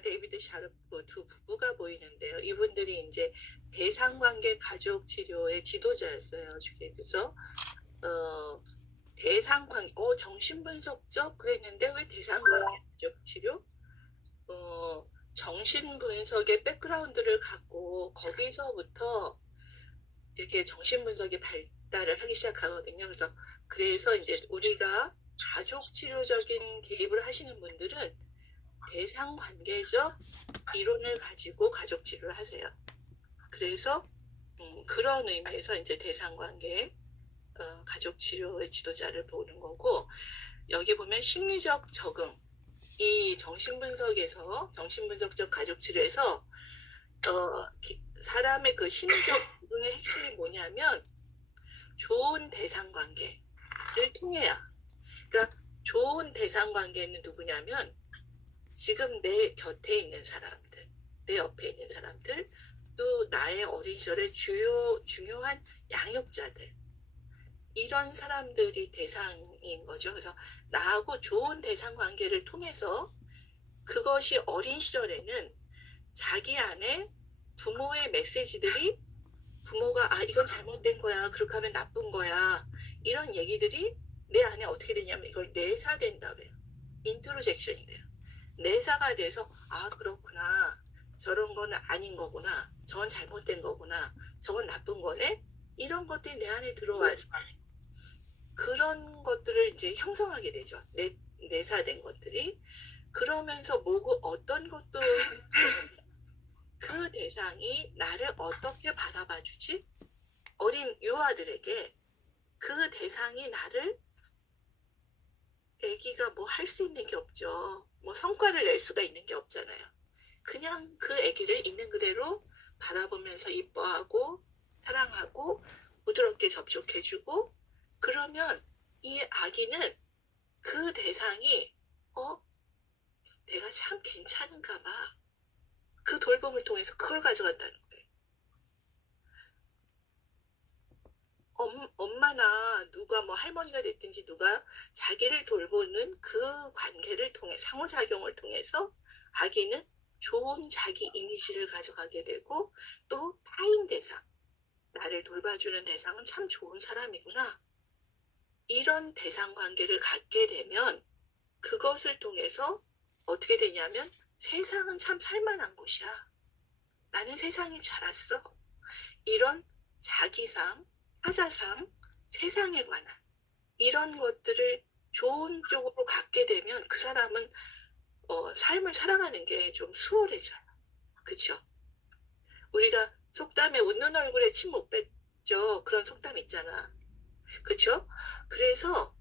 데이비드 샤르프 두 부부가 보이는데요. 이분들이 이제 대상관계 가족 치료의 지도자였어요. 그래서 대상관계, 정신분석적 그랬는데 왜 대상관계 가족 치료? 정신분석의 백그라운드를 갖고 거기서부터 이렇게 정신분석이 발달을 하기 시작하거든요. 그래서 이제 우리가 가족 치료적인 개입을 하시는 분들은 대상관계적 이론을 가지고 가족 치료를 하세요. 그래서 그런 의미에서 이제 대상관계 가족 치료의 지도자를 보는 거고, 여기 보면 심리적 적응, 이 정신분석적 가족 치료에서 사람의 그 심리적 적응의 핵심이 뭐냐면 좋은 대상관계를 통해야. 그러니까 좋은 대상관계는 누구냐면 지금 내 곁에 있는 사람들, 내 옆에 있는 사람들, 또 나의 어린 시절의 중요한 양육자들, 이런 사람들이 대상인 거죠. 그래서 나하고 좋은 대상 관계를 통해서 그것이 어린 시절에는 자기 안에 부모의 메시지들이, 부모가 이건 잘못된 거야, 그렇게 하면 나쁜 거야, 이런 얘기들이 내 안에 어떻게 되냐면 이걸 내사된다 그래요. 인트로젝션이 돼요. 내사가 돼서 그렇구나, 저런 거는 아닌 거구나, 저건 잘못된 거구나, 저건 나쁜 거네, 이런 것들이 내 안에 들어와서 그런 것들을 이제 형성하게 되죠. 내사된 것들이. 그러면서 어떤 것도 그 대상이 나를 어떻게 바라봐 주지? 어린 유아들에게 그 대상이 나를, 애기가 뭐 할 수 있는 게 없죠. 뭐 성과를 낼 수가 있는 게 없잖아요. 그냥 그 애기를 있는 그대로 바라보면서 이뻐하고 사랑하고 부드럽게 접촉해주고, 그러면 이 아기는 그 대상이 내가 참 괜찮은가 봐. 그 돌봄을 통해서 그걸 가져간다는 거예요. 엄마나 누가 뭐 할머니가 됐든지 누가 자기를 돌보는 그 관계를 통해, 상호작용을 통해서 아기는 좋은 자기 이미지를 가져가게 되고, 또 타인 대상, 나를 돌봐주는 대상은 참 좋은 사람이구나, 이런 대상 관계를 갖게 되면 그것을 통해서 어떻게 되냐면 세상은 참 살만한 곳이야, 나는 세상에 잘 왔어, 이런 자기상, 타자상, 세상에 관한 이런 것들을 좋은 쪽으로 갖게 되면 그 사람은 삶을 살아가는 게 좀 수월해져요. 그쵸? 우리가 속담에 웃는 얼굴에 침 못 뱉죠. 그런 속담 있잖아. 그쵸? 그래서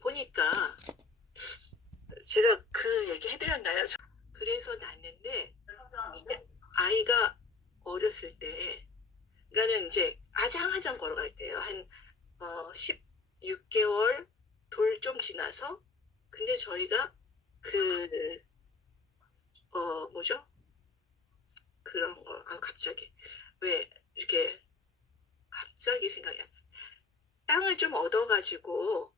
보니까 제가 그 얘기 해드렸나요? 그래서 낳는데 아이가 어렸을 때, 그러니까는 이제 아장아장 걸어갈 때요. 한 16개월 돌 좀 지나서. 근데 저희가 뭐죠? 그런 거, 갑자기 왜 이렇게 갑자기 생각이 안 나. 땅을 좀 얻어가지고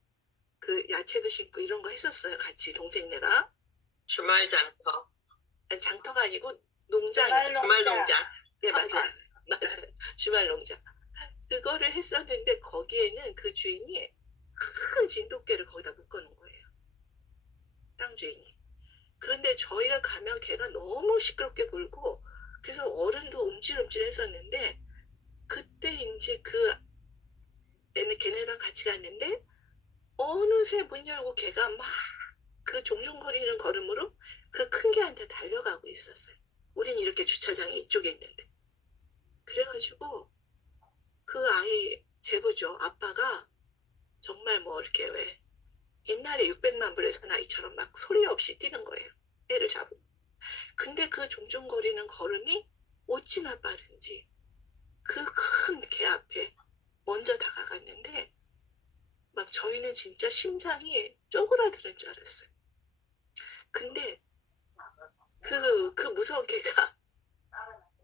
그 야채도 심고 이런 거 했었어요. 같이 동생네랑. 주말 장터. 아니, 장터가 아니고 농장. 주말 농장. 네, 맞아요. 맞아요. 주말 농장. 그거를 했었는데 거기에는 그 주인이 큰 진돗개를 거기다 묶어놓은 거예요. 땅 주인이. 그런데 저희가 가면 걔가 너무 시끄럽게 굴고, 그래서 어른도 움찔움찔 했었는데, 그때 이제 걔네랑 같이 갔는데 어느새 문 열고 걔가 막 그 종종거리는 걸음으로 그 큰 개한테 달려가고 있었어요. 우린 이렇게 주차장이 이쪽에 있는데. 그래가지고 그 아이 제부죠. 아빠가 정말 뭐 이렇게 왜 옛날에 600만 불에 산 아이처럼 막 소리 없이 뛰는 거예요. 애를 잡고. 근데 그 종종거리는 걸음이 어찌나 빠른지 그 큰 개 앞에 먼저 다가갔는데, 막 저희는 진짜 심장이 쪼그라드는 줄 알았어요. 근데 그 무서운 개가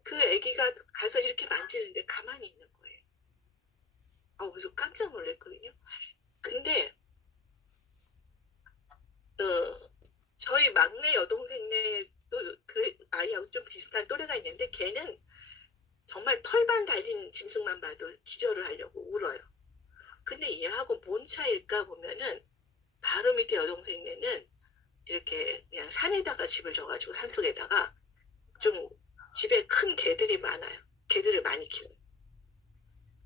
그 애기가 가서 이렇게 만지는데 가만히 있는 거예요. 그래서 깜짝 놀랐거든요. 근데 저희 막내 여동생네 또 그 아이하고 좀 비슷한 또래가 있는데 걔는 정말 털만 달린 짐승만 봐도 기절을 하려고 울어요. 근데 얘하고 뭔 차이일까 보면은 바로 밑에 여동생네는 이렇게 그냥 산에다가 집을 져가지고 산속에다가 좀 집에 큰 개들이 많아요. 개들을 많이 키워요.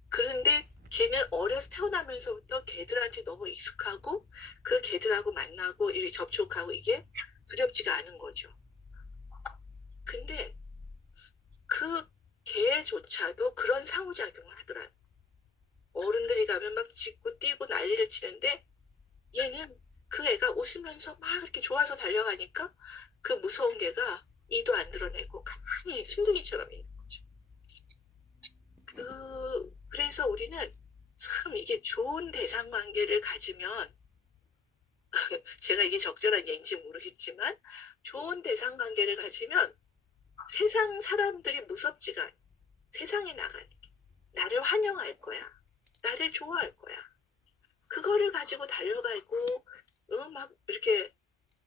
그런데 걔는 어려서 태어나면서부터 개들한테 너무 익숙하고 그 개들하고 만나고 이렇게 접촉하고 이게 두렵지가 않은 거죠. 근데 그 개조차도 그런 상호작용을 하더라고요. 어른들이 가면 막 짖고 뛰고 난리를 치는데 얘는 그 애가 웃으면서 막 이렇게 좋아서 달려가니까 그 무서운 개가 이도 안 드러내고 가만히 순둥이처럼 있는 거죠. 그래서 우리는 참 이게 좋은 대상 관계를 가지면 제가 이게 적절한 얘기인지 모르겠지만 좋은 대상 관계를 가지면 세상 사람들이 무섭지가 않아. 세상에 나가는 게 나를 환영할 거야. 나를 좋아할 거야. 그거를 가지고 달려가고 막 이렇게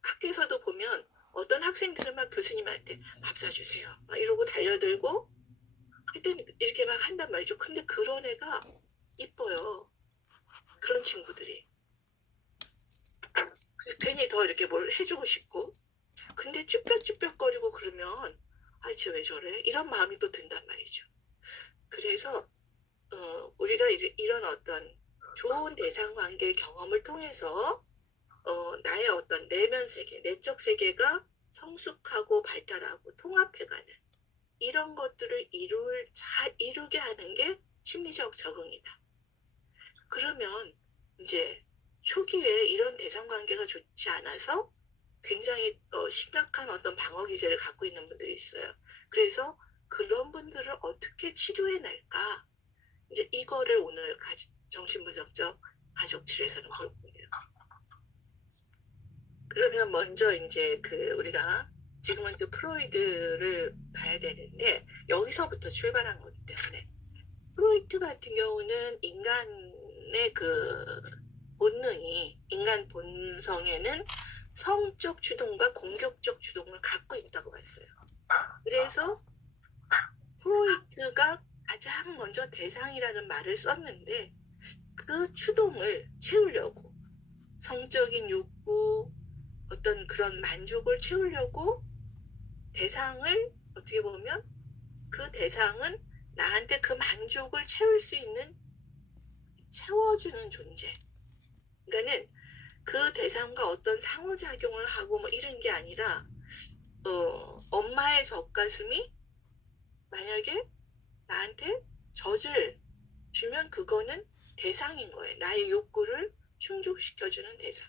학교에서도 보면 어떤 학생들은 막 교수님한테 밥 사주세요. 막 이러고 달려들고 하여튼 이렇게 막 한단 말이죠. 근데 그런 애가 이뻐요. 그런 친구들이. 괜히 더 이렇게 뭘 해주고 싶고. 근데 쭈뼛쭈뼛거리고 그러면 아이 쟤 왜 저래? 이런 마음이 또 든단 말이죠. 그래서 우리가 이런 어떤 좋은 대상 관계 경험을 통해서 나의 어떤 내면 세계, 내적 세계가 성숙하고 발달하고 통합해가는 이런 것들을 잘 이루게 하는 게 심리적 적응이다. 그러면 이제 초기에 이런 대상 관계가 좋지 않아서 굉장히 심각한 어떤 방어 기제를 갖고 있는 분들이 있어요. 그래서 그런 분들을 어떻게 치료해낼까? 이제 이거를 오늘 정신분석적 가족 치료에서는 볼 거예요. 그러면 먼저 이제 우리가 지금은 또 프로이드를 봐야 되는데 여기서부터 출발한 거기 때문에 프로이트 같은 경우는 인간의 본능이 인간 본성에는 성적 주동과 공격적 주동을 갖고 있다고 봤어요. 그래서 프로이트가 가장 먼저 대상이라는 말을 썼는데 그 추동을 채우려고 성적인 욕구 어떤 그런 만족을 채우려고 대상을 어떻게 보면 그 대상은 나한테 그 만족을 채워주는 존재. 그러니까는 그 대상과 어떤 상호작용을 하고 뭐 이런 게 아니라 엄마의 젖가슴이 만약에 나한테 젖을 주면 그거는 대상인 거예요. 나의 욕구를 충족시켜주는 대상.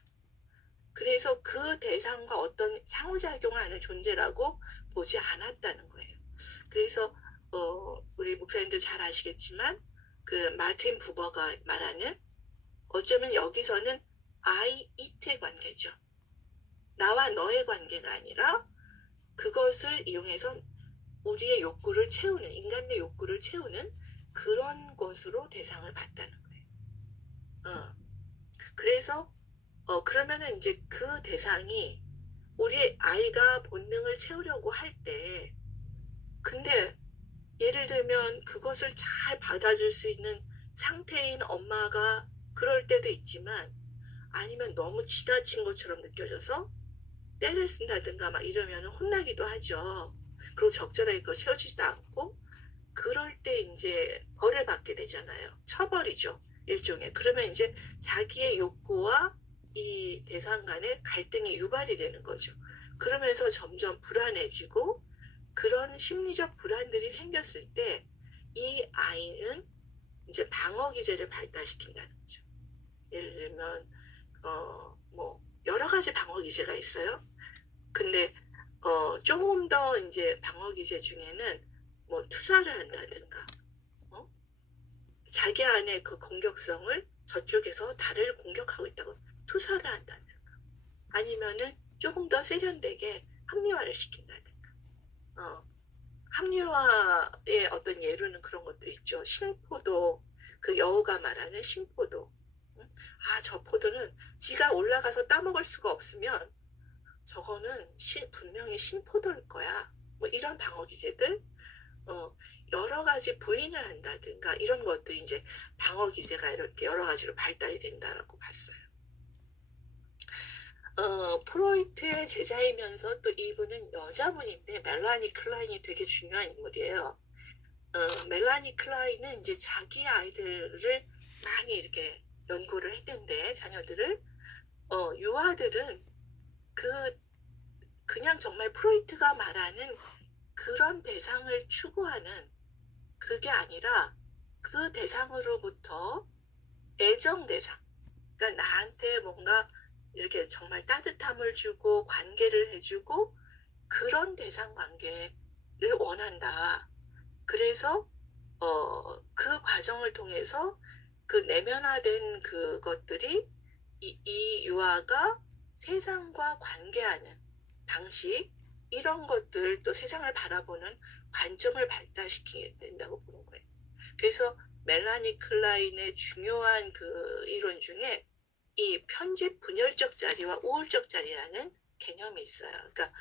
그래서 그 대상과 어떤 상호작용을 하는 존재라고 보지 않았다는 거예요. 그래서 우리 목사님들 잘 아시겠지만 그 마틴 부버가 말하는 어쩌면 여기서는 I, it의 관계죠. 나와 너의 관계가 아니라 그것을 이용해서 우리의 욕구를 채우는 인간의 욕구를 채우는 그런 것으로 대상을 봤다는 거예요. 그래서 그러면은 이제 그 대상이 우리 아이가 본능을 채우려고 할 때 근데 예를 들면 그것을 잘 받아줄 수 있는 상태인 엄마가 그럴 때도 있지만 아니면 너무 지나친 것처럼 느껴져서 때를 쓴다든가 막 이러면 혼나기도 하죠. 그리고 적절하게 그걸 채워주지도 않고 그럴 때 이제 벌을 받게 되잖아요. 처벌이죠. 일종의. 그러면 이제 자기의 욕구와 이 대상 간의 갈등이 유발이 되는 거죠. 그러면서 점점 불안해지고 그런 심리적 불안들이 생겼을 때 이 아이는 이제 방어 기제를 발달시킨다는 거죠. 예를 들면 뭐 여러 가지 방어 기제가 있어요. 근데 조금 더 이제 방어 기제 중에는 뭐 투사를 한다든가 자기 안에 그 공격성을 저쪽에서 나를 공격하고 있다고 투사를 한다든가 아니면은 조금 더 세련되게 합리화를 시킨다든가 합리화의 어떤 예로는 그런 것들이 있죠. 신포도 그 여우가 말하는 신포도 저 포도는 지가 올라가서 따먹을 수가 없으면 저거는 분명히 신포도일 거야. 뭐 이런 방어 기제들, 여러 가지 부인을 한다든가 이런 것들이 이제 방어 기제가 이렇게 여러 가지로 발달이 된다라고 봤어요. 프로이트의 제자이면서 또 이분은 여자분인데 멜라니 클라인이 되게 중요한 인물이에요. 멜라니 클라인은 이제 자기 아이들을 많이 이렇게 연구를 했는데 자녀들을 유아들은 그냥 정말 프로이트가 말하는 그런 대상을 추구하는 그게 아니라 그 대상으로부터 애정 대상, 그러니까 나한테 뭔가 이렇게 정말 따뜻함을 주고 관계를 해주고 그런 대상 관계를 원한다. 그래서 그 과정을 통해서 그 내면화된 그것들이 이 유아가 세상과 관계하는 방식 이런 것들 또 세상을 바라보는 관점을 발달시키게 된다고 보는 거예요. 그래서 멜라니 클라인의 중요한 그 이론 중에 이 편집 분열적 자리와 우울적 자리라는 개념이 있어요. 그러니까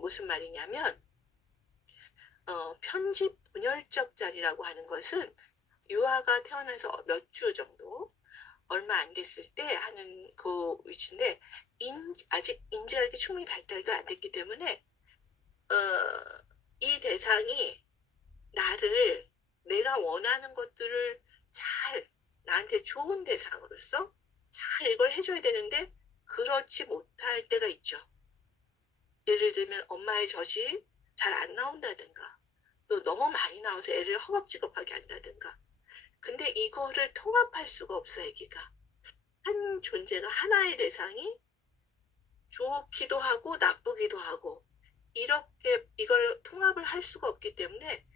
무슨 말이냐면 편집 분열적 자리라고 하는 것은 유아가 태어나서 몇 주 정도 얼마 안 됐을 때 하는 그 위치인데 아직 인지력이 충분히 발달도 안 됐기 때문에 이 대상이 내가 원하는 것들을 잘 나한테 좋은 대상으로서 잘 이걸 해줘야 되는데 그렇지 못할 때가 있죠. 예를 들면 엄마의 젖이 잘 안 나온다든가 또 너무 많이 나와서 애를 허겁지겁하게 한다든가. 근데 이거를 통합할 수가 없어 애기가. 한 존재가 하나의 대상이 좋기도 하고 나쁘기도 하고 이렇게 이걸 통합을 할 수가 없기 때문에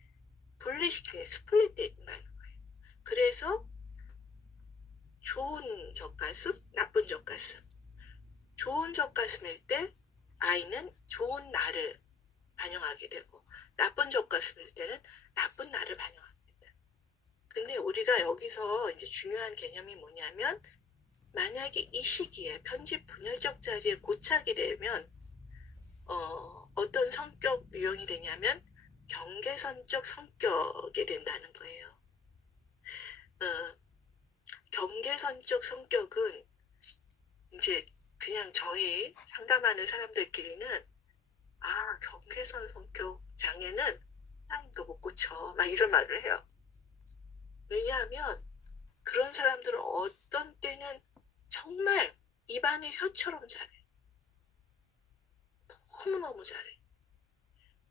분리시키는 스플릿된다는 거예요. 그래서 좋은 젖가슴, 나쁜 젖가슴. 좋은 젖가슴일 때 아이는 좋은 나를 반영하게 되고 나쁜 젖가슴일 때는 나쁜 나를 반영합니다. 근데 우리가 여기서 이제 중요한 개념이 뭐냐면 만약에 이 시기에 편집 분열적 자리에 고착이 되면 어떤 성격 유형이 되냐면 경계선적 성격이 된다는 거예요. 경계선적 성격은 이제 그냥 저희 상담하는 사람들끼리는 경계선 성격 장애는 하나님도 못 고쳐 막 이런 말을 해요. 왜냐하면 그런 사람들은 어떤 때는 정말 입안에 혀처럼 잘해. 너무너무 잘해.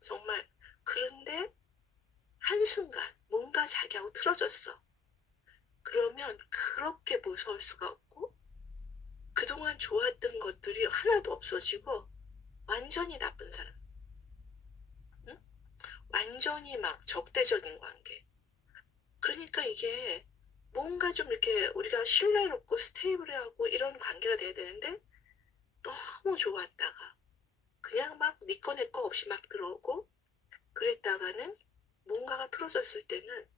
정말. 그런데 한순간 뭔가 자기하고 틀어졌어. 그러면 그렇게 무서울 수가 없고 그동안 좋았던 것들이 하나도 없어지고 완전히 나쁜 사람. 응? 완전히 막 적대적인 관계. 그러니까 이게 뭔가 좀 이렇게 우리가 신뢰롭고 스테이블하고 이런 관계가 돼야 되는데 너무 좋았다가 그냥 막 니 거 내 거 없이 막 들어오고 그랬다가는 뭔가가 틀어졌을 때는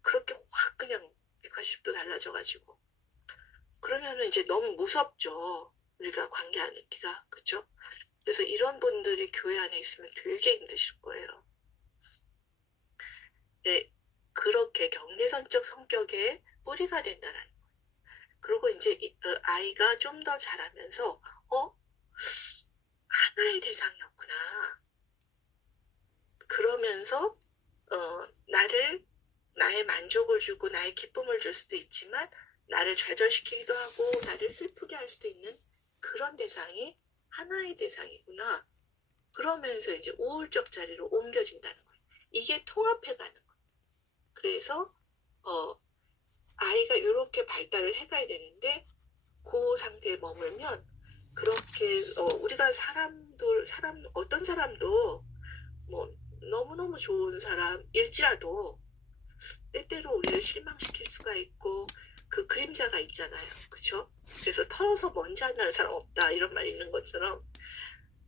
그렇게 확 그냥 180도 달라져가지고 그러면은 이제 너무 무섭죠. 우리가 관계하는 기가. 그쵸? 그래서 이런 분들이 교회 안에 있으면 되게 힘드실 거예요. 네, 그렇게 경계선적 성격의 뿌리가 된다는 거예요. 그리고 이제 아이가 좀 더 자라면서 하나의 대상이었구나. 그러면서 나의 만족을 주고 나의 기쁨을 줄 수도 있지만 나를 좌절시키기도 하고 나를 슬프게 할 수도 있는 그런 대상이 하나의 대상이구나. 그러면서 이제 우울적 자리로 옮겨진다는 거예요. 이게 통합해가는 거예요. 그래서 아이가 이렇게 발달을 해가야 되는데 그 상태에 머물면 그렇게 우리가 어떤 사람도 뭐 너무너무 좋은 사람일지라도 때때로 우리를 실망시킬 수가 있고 그 그림자가 있잖아요. 그쵸? 그래서 털어서 먼지 안 나는 사람 없다 이런 말 있는 것처럼.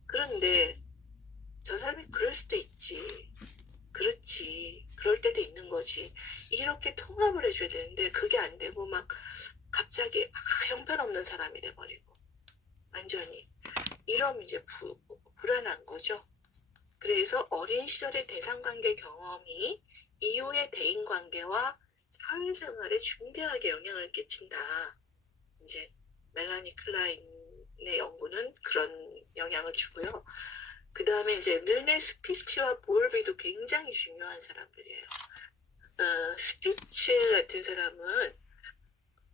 그런데 저 사람이 그럴 수도 있지. 그렇지. 그럴 때도 있는 거지. 이렇게 통합을 해줘야 되는데 그게 안 되고 막 갑자기 형편없는 사람이 돼버리고 완전히 이러면 이제 불안한 거죠. 그래서 어린 시절의 대상관계 경험이 이후의 대인관계와 사회생활에 중대하게 영향을 끼친다. 이제 멜라니 클라인의 연구는 그런 영향을 주고요. 그 다음에 이제 르네 스피츠와 볼비도 굉장히 중요한 사람들이에요. 스피츠 같은 사람은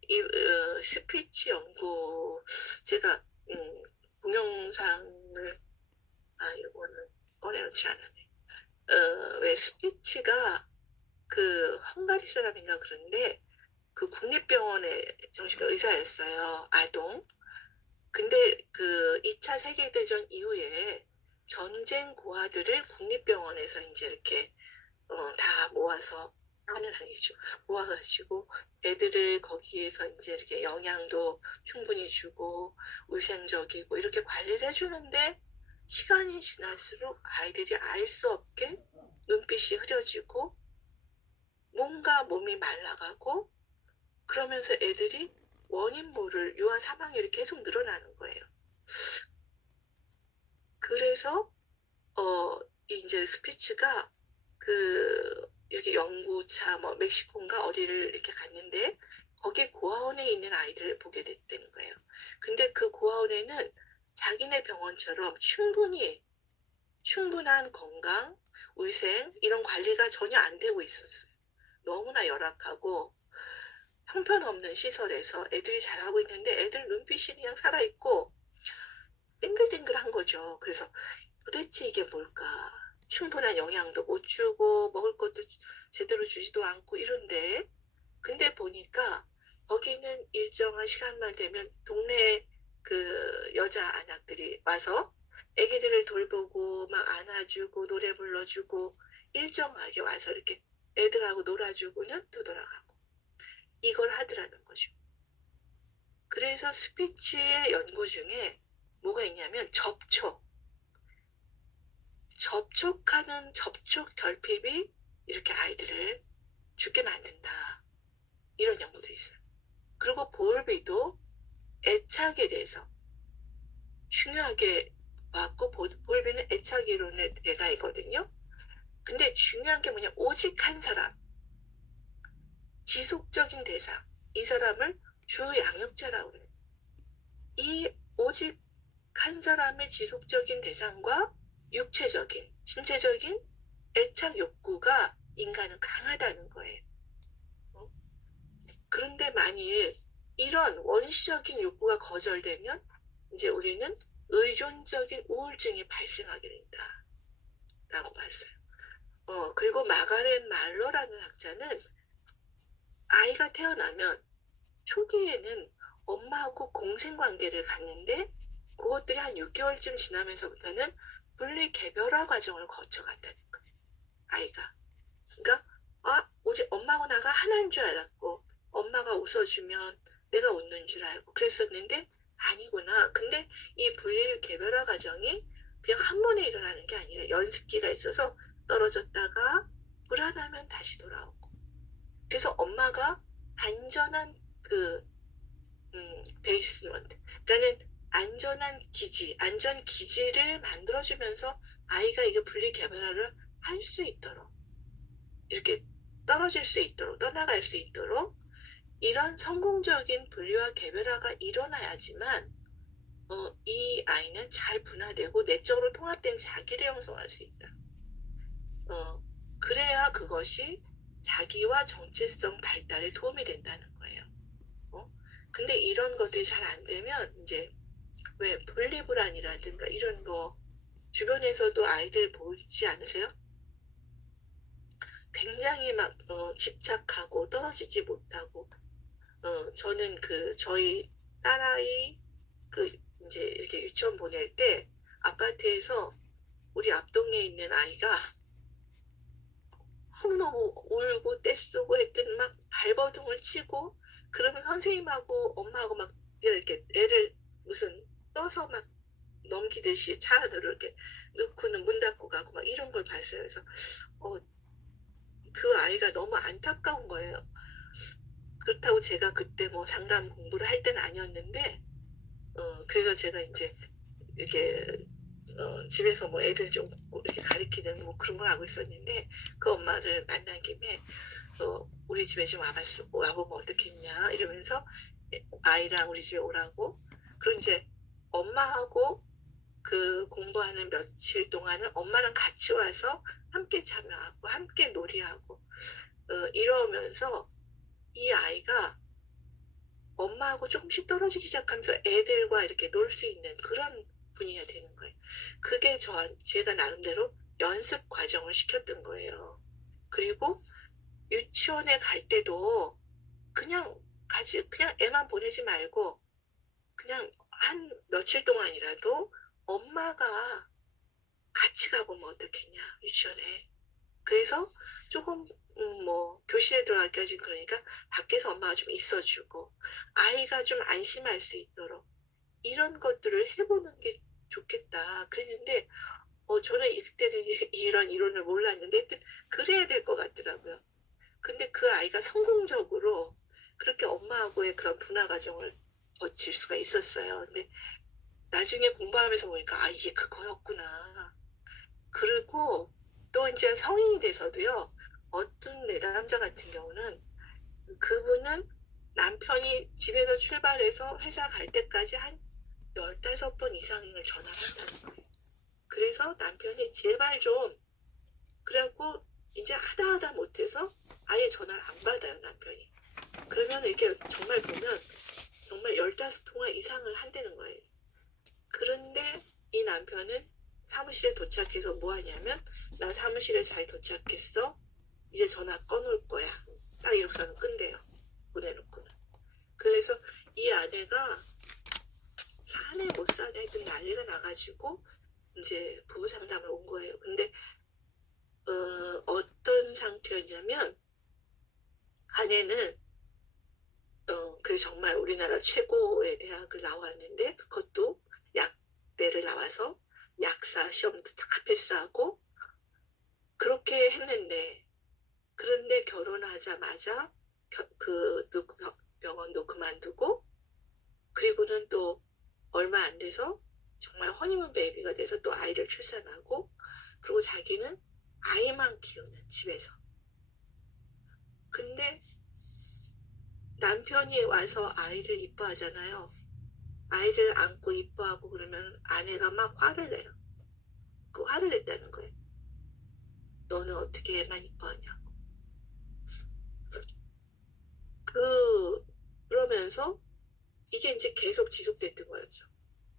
이 스피치 연구 제가 동영상을 이거는 꺼내놓지 않았네. 왜 스피치가 그 헝가리 사람인가 그런데 그 국립병원의 정신과 의사였어요. 아동. 근데 그 2차 세계대전 이후에 전쟁 고아들을 국립병원에서 이제 이렇게 다 모아서 하는 아니죠. 모아가지고 애들을 거기에서 이제 이렇게 영양도 충분히 주고 위생적이고 이렇게 관리를 해주는데 시간이 지날수록 아이들이 알 수 없게 눈빛이 흐려지고 뭔가 몸이 말라가고 그러면서 애들이 원인 모를 유아 사망률이 계속 늘어나는 거예요. 그래서 이제 스피츠가 이렇게 연구차 뭐 멕시코인가 어디를 이렇게 갔는데 거기에 고아원에 있는 아이들을 보게 됐다는 거예요. 근데 그 고아원에는 자기네 병원처럼 충분한 건강, 위생 이런 관리가 전혀 안 되고 있었어요. 너무나 열악하고 형편없는 시설에서 애들이 잘하고 있는데 애들 눈빛이 그냥 살아있고 땡글땡글한 거죠. 그래서 도대체 이게 뭘까? 충분한 영양도 못 주고 먹을 것도 제대로 주지도 않고 이런데 근데 보니까 거기는 일정한 시간만 되면 동네 그 여자 아낙들이 와서 애기들을 돌보고 막 안아주고 노래 불러주고 일정하게 와서 이렇게 애들하고 놀아주고는 또 돌아가고 이걸 하더라는 거죠. 그래서 스피치의 연구 중에 뭐가 있냐면 접촉하는 접촉 결핍이 이렇게 아이들을 죽게 만든다. 이런 연구도 있어요. 그리고 볼비도 애착에 대해서 중요하게 봤고 볼비는 애착 이론의 대가이거든요. 근데 중요한 게 뭐냐 오직 한 사람 지속적인 대상 이 사람을 주 양육자라고 해요. 이 오직 한 사람의 지속적인 대상과 육체적인 신체적인 애착 욕구가 인간은 강하다는 거예요. 그런데 만일 이런 원시적인 욕구가 거절되면 이제 우리는 의존적인 우울증이 발생하게 된다 라고 봤어요. 그리고 마가렛 말러라는 학자는 아이가 태어나면 초기에는 엄마하고 공생관계를 갖는데 그것들이 한 6개월쯤 지나면서부터는 분리개별화 과정을 거쳐간다는 거예요. 아이가. 그러니까 우리 엄마하고 나가 하나인 줄 알았고 엄마가 웃어주면 내가 웃는 줄 알고 그랬었는데 아니구나. 근데 이 분리개별화 과정이 그냥 한 번에 일어나는 게 아니라 연습기가 있어서 떨어졌다가 불안하면 다시 돌아오고 그래서 엄마가 안전한 베이스먼트 그러니까 안전한 기지, 안전 기지를 만들어주면서 아이가 이게 분리개별화를 할 수 있도록 이렇게 떨어질 수 있도록 떠나갈 수 있도록 이런 성공적인 분리와 개별화가 일어나야지만 이 아이는 잘 분화되고 내적으로 통합된 자기를 형성할 수 있다. 그래야 그것이 자기와 정체성 발달에 도움이 된다는 거예요. 근데 이런 것들이 잘 안 되면 이제 왜 분리불안이라든가 이런 거 주변에서도 아이들 보지 않으세요? 굉장히 막 집착하고 떨어지지 못하고 저는 저희 딸아이 이제 이렇게 유치원 보낼 때 아파트에서 우리 앞동에 있는 아이가 너무 울고 떼쓰고 했더니 막 발버둥을 치고 그러면 선생님하고 엄마하고 막 이렇게 애를 무슨 떠서 막 넘기듯이 차 안으로 이렇게 넣고는 문 닫고 가고 막 이런 걸 봤어요. 그래서 그 아이가 너무 안타까운 거예요. 그렇다고 제가 그때 뭐 상담 공부를 할 때는 아니었는데 그래서 제가 이제 이렇게 집에서 뭐 애들 좀 이렇게 가리키는 뭐 그런 걸 하고 있었는데 그 엄마를 만난 김에 우리 집에 좀 와보면 어떻겠냐 이러면서 아이랑 우리 집에 오라고. 그리고 이제 엄마하고 그 공부하는 며칠 동안은 엄마랑 같이 와서 함께 참여하고 함께 놀이하고 이러면서 이 아이가 엄마하고 조금씩 떨어지기 시작하면서 애들과 이렇게 놀 수 있는 그런 분위기가 되는 거예요. 그게 제가 나름대로 연습 과정을 시켰던 거예요. 그리고 유치원에 갈 때도 그냥 애만 보내지 말고 그냥 한 며칠 동안이라도 엄마가 같이 가보면 어떻겠냐 유치원에. 그래서 조금 뭐 교실에 들어가기까지 그러니까 밖에서 엄마가 좀 있어주고 아이가 좀 안심할 수 있도록 이런 것들을 해보는 게 좋겠다 그랬는데 저는 그때는 이런 이론을 몰랐는데 그래야 될 것 같더라고요. 근데 그 아이가 성공적으로 그렇게 엄마하고의 그런 분화 과정을 거칠 수가 있었어요. 근데 나중에 공부하면서 보니까 이게 그거였구나. 그리고 또 이제 성인이 돼서도요. 어떤 내 남자 같은 경우는 그분은 남편이 집에서 출발해서 회사 갈 때까지 한 15번 이상을 전화를 한다는 거예요. 그래서 남편이 제발 좀 그래갖고 이제 하다 못해서 아예 전화를 안 받아요 남편이. 그러면 이렇게 정말 보면 정말 15통화 이상을 한다는 거예요. 그런데 이 남편은 사무실에 도착해서 뭐 하냐면 나 사무실에 잘 도착했어. 이제 전화 꺼놓을 거야. 딱 이러고서는 끈대요. 보내놓고는. 그래서 이 아내가 사네 못 사네 하여튼 난리가 나가지고 이제 부부 상담을 온 거예요. 근데 어떤 상태였냐면 아내는 그 정말 우리나라 최고의 대학을 나왔는데 그것도 약대를 나와서 약사 시험도 다 패스하고 그렇게 했는데 그런데 결혼하자마자 그 병원도 그만두고 그리고는 또 얼마 안 돼서 정말 허니문 베이비가 돼서 또 아이를 출산하고 그리고 자기는 아이만 키우는 집에서. 근데 남편이 와서 아이를 이뻐하잖아요. 아이를 안고 이뻐하고 그러면 아내가 막 화를 내요. 그 화를 냈다는 거예요. 너는 어떻게 애만 이뻐하냐고. 그러면서 이게 이제 계속 지속됐던 거였죠.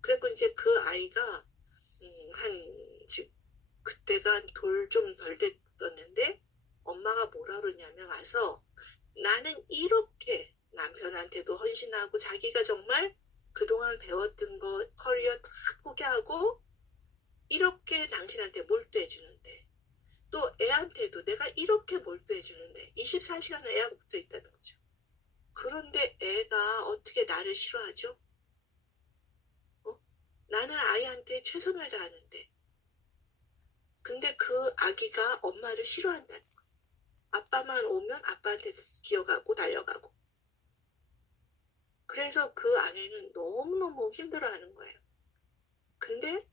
그래서 이제 그 아이가 그때가 돌 좀 덜 됐었는데 엄마가 뭐라 그러냐면 와서 나는 이렇게 남편한테도 헌신하고 자기가 정말 그동안 배웠던 거 커리어 다 포기하고 이렇게 당신한테 몰두해 주는데 또 애한테도 내가 이렇게 몰두해 주는데 24시간을 애하고 붙어 있다는 거죠. 그런데 애가 어떻게 나를 싫어하죠? 나는 아이한테 최선을 다하는데 근데 그 아기가 엄마를 싫어한다는 거예요. 아빠만 오면 아빠한테 기어가고 달려가고 그래서 그 아내는 너무너무 힘들어하는 거예요. 근데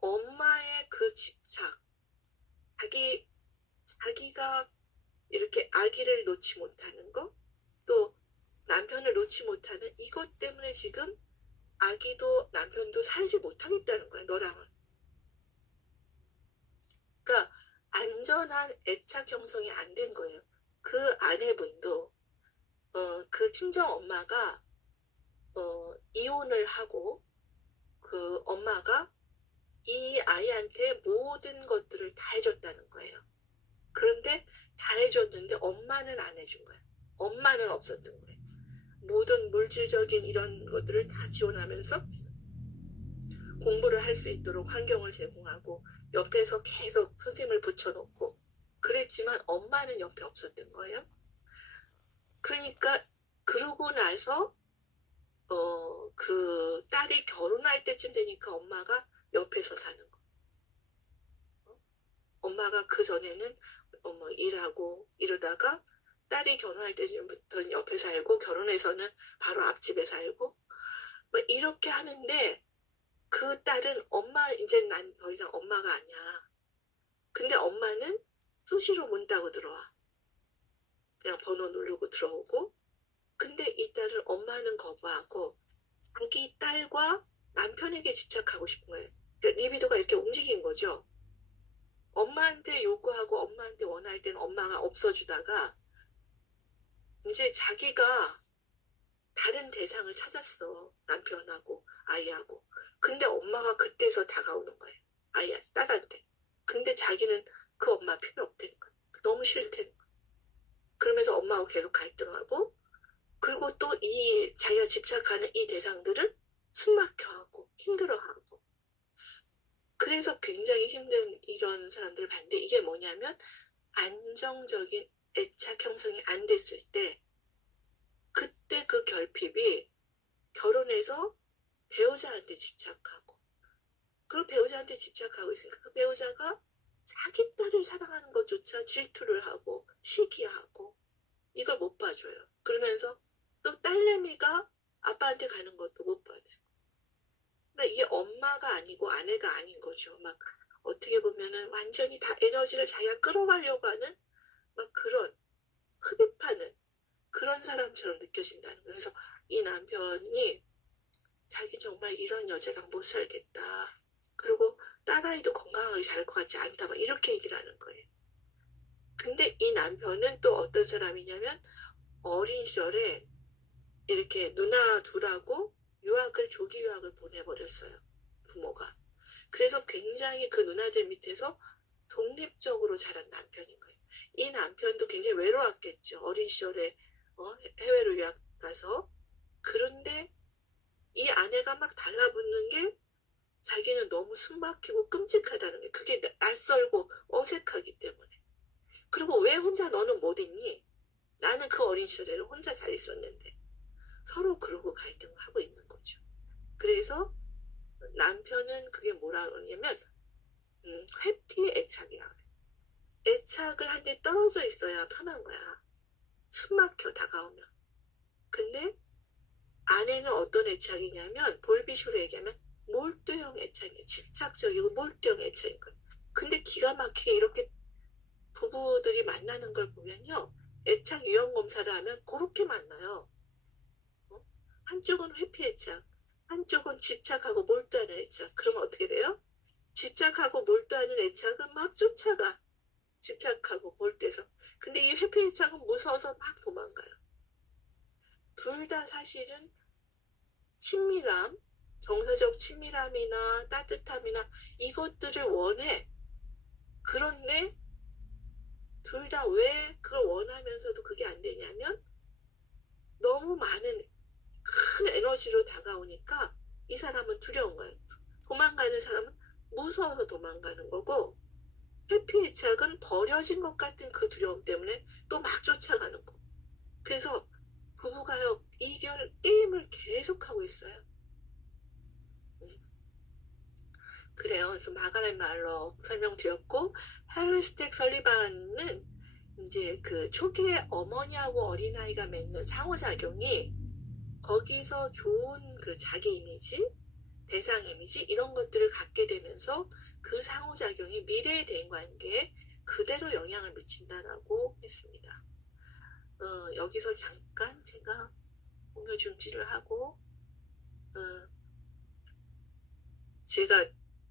엄마의 그 집착 자기가 이렇게 아기를 놓지 못하는 거 또 남편을 놓지 못하는 이것 때문에 지금 아기도 남편도 살지 못하겠다는 거야 너랑은. 그러니까 안전한 애착 형성이 안 된 거예요. 그 아내분도 그 친정 엄마가 이혼을 하고 그 엄마가 이 아이한테 모든 것들을 다 해줬다는 거예요. 그런데 다 해줬는데 엄마는 안 해준 거예요. 엄마는 없었던 거예요. 모든 물질적인 이런 것들을 다 지원하면서 공부를 할 수 있도록 환경을 제공하고 옆에서 계속 선생님을 붙여놓고 그랬지만 엄마는 옆에 없었던 거예요. 그러니까 그러고 나서 그 딸이 결혼할 때쯤 되니까 엄마가 옆에서 사는 거. 엄마가 그 전에는 일하고 이러다가 딸이 결혼할 때부터는 옆에 살고 결혼해서는 바로 앞집에 살고 뭐 이렇게 하는데 그 딸은 엄마 이제 난 더 이상 엄마가 아니야. 근데 엄마는 수시로 문 따고 들어와. 그냥 번호 누르고 들어오고. 근데 이 딸은 엄마는 거부하고 자기 딸과 남편에게 집착하고 싶은 거예요. 그러니까 리비도가 이렇게 움직인 거죠. 엄마한테 요구하고 엄마한테 원할 때는 엄마가 없어주다가 이제 자기가 다른 대상을 찾았어. 남편하고 아이하고. 근데 엄마가 그때서 다가오는 거예요. 아이 딸한테. 근데 자기는 그 엄마 필요 없다는 거야. 너무 싫다는 거야. 그러면서 엄마하고 계속 갈등하고 그리고 또 이 자기가 집착하는 이 대상들은 숨막혀하고 힘들어하고 그래서 굉장히 힘든 이런 사람들을 봤는데 이게 뭐냐면 안정적인 애착 형성이 안 됐을 때 그때 그 결핍이 결혼해서 배우자한테 집착하고 그리고 배우자한테 집착하고 있으니까 그 배우자가 자기 딸을 사랑하는 것조차 질투를 하고 시기하고 이걸 못 봐줘요. 그러면서 또 딸내미가 아빠한테 가는 것도 못 봐줘요. 그러니까 이게 엄마가 아니고 아내가 아닌 거죠. 막 어떻게 보면은 완전히 다 에너지를 자기가 끌어가려고 하는 막 그런 흡입하는 그런 사람처럼 느껴진다는 거예요. 그래서 이 남편이 자기 정말 이런 여자랑 못 살겠다. 그리고 딸아이도 건강하게 자랄 것 같지 않다. 막 이렇게 얘기를 하는 거예요. 근데 이 남편은 또 어떤 사람이냐면 어린 시절에 이렇게 누나 둘하고 조기 유학을 보내버렸어요. 부모가. 그래서 굉장히 그 누나들 밑에서 독립적으로 자란 남편인 거예요. 이 남편도 굉장히 외로웠겠죠. 어린 시절에 해외로 유학 가서. 그런데 이 아내가 막 달라붙는 게 자기는 너무 숨막히고 끔찍하다는 게 그게 낯설고 어색하기 때문에. 그리고 왜 혼자 너는 못 있니? 나는 그 어린 시절에는 혼자 잘 있었는데. 서로 그러고 갈등을 하고 있는 거죠. 그래서 남편은 그게 뭐라 그러냐면 회피 애착이라 그래. 애착을 한 대 떨어져 있어야 편한 거야. 숨막혀 다가오면. 근데 아내는 어떤 애착이냐면 볼비식으로 얘기하면 몰두형 애착이에요. 집착적이고 몰두형 애착인 거예요. 근데 기가 막히게 이렇게 부부들이 만나는 걸 보면요. 애착 유형 검사를 하면 그렇게 만나요. 한쪽은 회피 애착, 한쪽은 집착하고 몰두하는 애착. 그러면 어떻게 돼요? 집착하고 몰두하는 애착은 막 쫓아가. 집착하고 몰두해서. 근데 이 회피 애착은 무서워서 막 도망가요. 둘 다 사실은 친밀함, 정서적 친밀함이나 따뜻함이나 이것들을 원해. 그런데 둘 다 왜 그걸 원하면서도 그게 안 되냐면 너무 많은 큰 에너지로 다가오니까 이 사람은 두려운 거예요. 도망가는 사람은 무서워서 도망가는 거고 회피 애착은 버려진 것 같은 그 두려움 때문에 또 막 쫓아가는 거. 그래서 부부가요 이결 게임을 계속하고 있어요. 그래요. 그래서 마가렛 말로 설명드렸고 해리스텍 설리반은 이제 그 초기에 어머니하고 어린아이가 맺는 상호작용이 거기서 좋은 그 자기 이미지, 대상 이미지 이런 것들을 갖게 되면서 그 상호작용이 미래의 대인관계에 그대로 영향을 미친다라고 했습니다. 여기서 잠깐 제가 공유 중지를 하고 제가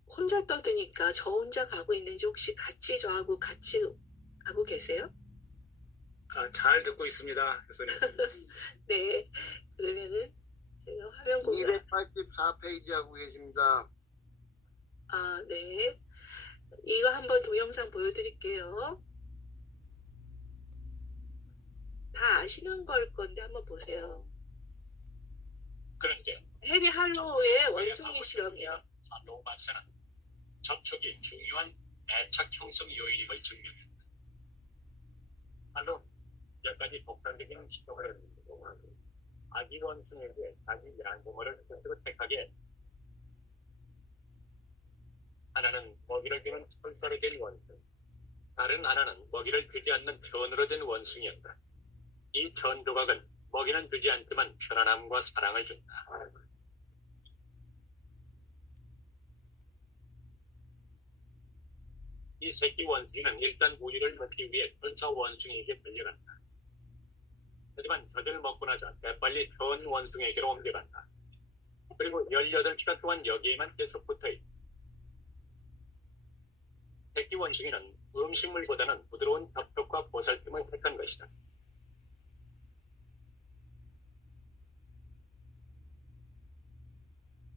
혼자 떠드니까 저 혼자 가고 있는지 혹시 같이 저하고 같이 가고 계세요? 잘 듣고 있습니다, 교수님. 네. 그러면은 제가 화면 공유. 284페이지 하고 계십니다. 아, 네. 이거 한번 동영상 보여드릴게요. 다 아시는 걸 건데 한번 보세요. 그런데 해리 할로우의 원숭이 실험이요. 할로우 박사는 접촉이 중요한 애착 형성 요인임을 증명했다. 할로 몇 가지 독창적인 시도를 했는데 아기 원숭이에게 자기 양봉어를 선택하게 하나는 먹이를 주는 철사로 된 원숭이, 다른 하나는 먹이를 주지 않는 천으로 된 원숭이였다. 이 천 조각은 먹이는 주지 않지만 편안함과 사랑을 준다. 이 새끼 원숭이는 일단 우유를 먹기 위해 털차 원숭이에게 달려간다. 하지만 젖을 먹고 나자 재빨리 전 원숭이에게로 옮겨간다. 그리고 18시간 동안 여기에만 계속 붙어있다. 새끼 원숭이는 음식물보다는 부드러운 접촉과 보살핌을 택한 것이다.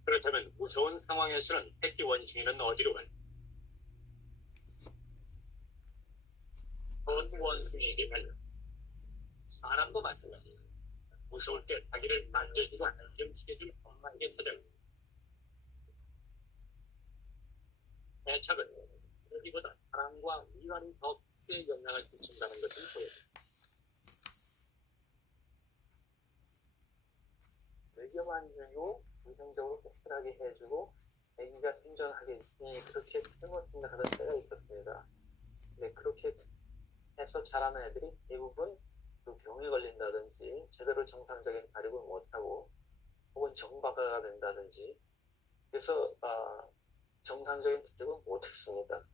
그렇다면 무서운 상황에서는 새끼 원숭이는 어디로 갈까? 전 원숭이에게 달려. 사람도 마찬가지다. 무서울 때 자기를 만져주고 안심시켜줄 엄마에게 찾아간다. 애착은 여기보다 사랑과 위안이 더 크게 영향을 끼친다는 것을 보여준다. 먹여만 주고 긍정적으로 깨끗하게 해주고 아기가 생존하겠니 그렇게 잘못 생각하던 때가 있었습니다. 근데 그렇게 해서 자라는 애들이 대부분 그 병에 걸린다든지 제대로 정상적인 발육을 못하고 혹은 정박아가 된다든지 그래서 정상적인 발육을 못했습니다.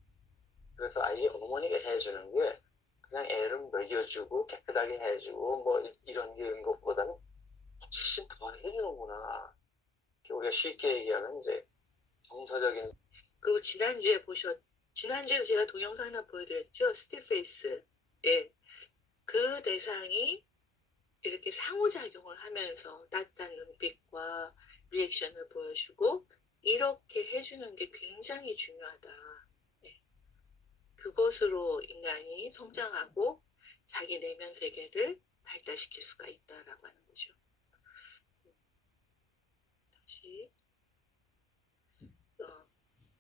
그래서 아이 어머니가 해주는 게 그냥 애를 먹여주고 깨끗하게 해주고 뭐 이런 것보다는 훨씬 더 해주는구나. 우리가 쉽게 얘기하는 이제 정서적인. 그리고 지난주에 제가 동영상 하나 보여드렸죠. 스틸페이스. 예. 그 대상이 이렇게 상호작용을 하면서 따뜻한 눈빛과 리액션을 보여주고 이렇게 해주는 게 굉장히 중요하다. 예. 그것으로 인간이 성장하고 자기 내면 세계를 발달시킬 수가 있다라고 하는 거죠. 다시.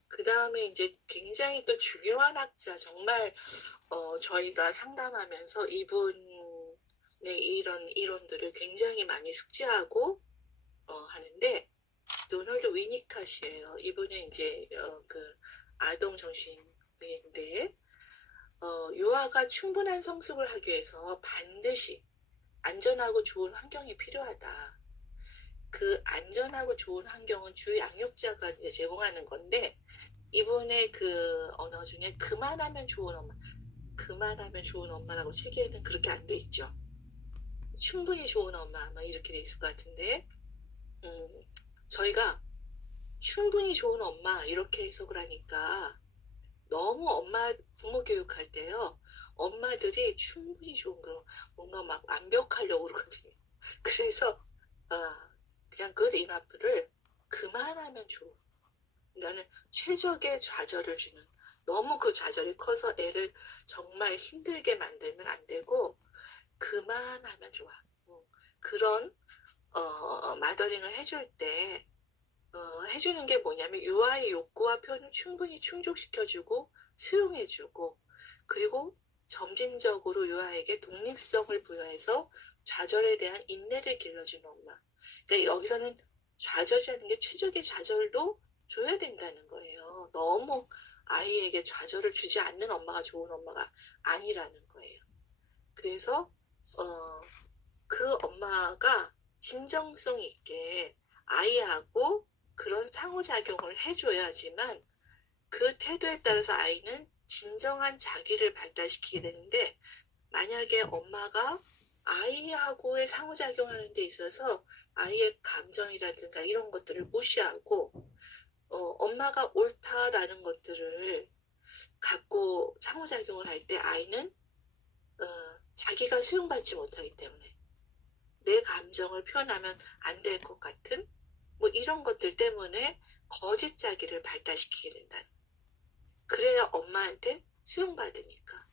그 다음에 이제 굉장히 또 중요한 학자, 정말 저희가 상담하면서 이분의 이런 이론들을 굉장히 많이 숙지하고 하는데 도널드 위니캇이에요. 이분은 이제 그 아동 정신의인데 유아가 충분한 성숙을 하기 위해서 반드시 안전하고 좋은 환경이 필요하다. 그 안전하고 좋은 환경은 주위 양육자가 이제 제공하는 건데 이분의 그 언어 중에 그만하면 좋은 엄마라고 책에는 그렇게 안 돼 있죠. 충분히 좋은 엄마 막 이렇게 돼 있을 것 같은데 저희가 충분히 좋은 엄마 이렇게 해석을 하니까 너무 부모 교육할 때요 엄마들이 충분히 좋은 거 뭔가 막 완벽하려고 그러거든요. 그래서 그냥 good enough를 그만하면 좋은, 나는 최적의 좌절을 주는, 너무 그 좌절이 커서 애를 정말 힘들게 만들면 안 되고 그만하면 좋아. 그런 마더링을 해줄 때 해주는 게 뭐냐면 유아의 욕구와 표현을 충분히 충족시켜주고 수용해주고 그리고 점진적으로 유아에게 독립성을 부여해서 좌절에 대한 인내를 길러주는 엄마. 그러니까 여기서는 좌절이라는 게 최적의 좌절도 줘야 된다는 거예요. 너무 아이에게 좌절을 주지 않는 엄마가 좋은 엄마가 아니라는 거예요. 그래서 그 엄마가 진정성 있게 아이하고 그런 상호작용을 해줘야지만 그 태도에 따라서 아이는 진정한 자기를 발달시키게 되는데 만약에 엄마가 아이하고의 상호작용하는 데 있어서 아이의 감정이라든가 이런 것들을 무시하고 엄마가 옳다라는 것들을 갖고 상호작용을 할 때 아이는 자기가 수용받지 못하기 때문에 내 감정을 표현하면 안 될 것 같은 뭐 이런 것들 때문에 거짓 자기를 발달시키게 된다. 그래야 엄마한테 수용받으니까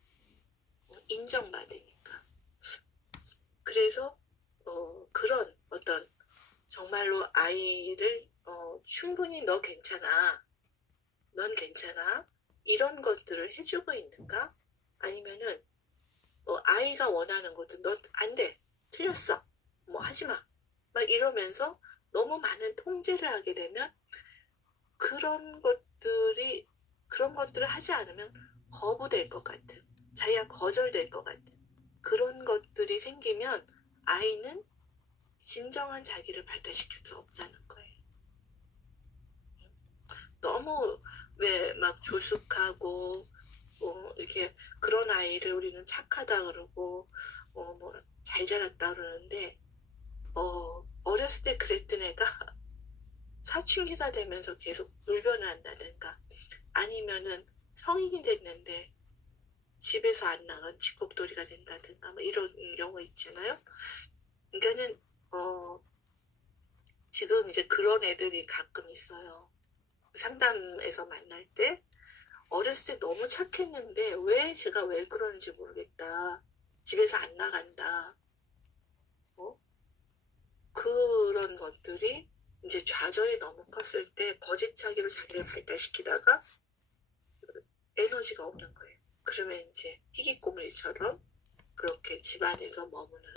인정받으니까. 그래서 그런 어떤 정말로 아이를 충분히 넌 괜찮아 이런 것들을 해주고 있는가? 아니면은 아이가 원하는 것도 너 안 돼, 틀렸어, 뭐 하지마 막 이러면서 너무 많은 통제를 하게 되면 그런 것들을 하지 않으면 거부될 것 같은, 자기가 거절될 것 같은 그런 것들이 생기면 아이는 진정한 자기를 발달시킬 수 없다는 거예요. 너무 왜 막 조숙하고 이렇게 그런 아이를 우리는 착하다 그러고 뭐 잘 자랐다 그러는데 어렸을 때 그랬던 애가 사춘기가 되면서 계속 불변을 한다든가 아니면은 성인이 됐는데 집에서 안 나간 집콕돌이가 된다든가 뭐 이런 경우 있잖아요. 그러니까는 지금 이제 그런 애들이 가끔 있어요. 상담에서 만날 때 어렸을 때 너무 착했는데 제가 왜 그러는지 모르겠다. 집에서 안 나간다. 그런 것들이 이제 좌절이 너무 컸을 때 거짓차기로 자기를 발달시키다가 에너지가 없는 거예요. 그러면 이제 희귀꼬물이처럼 그렇게 집안에서 머무는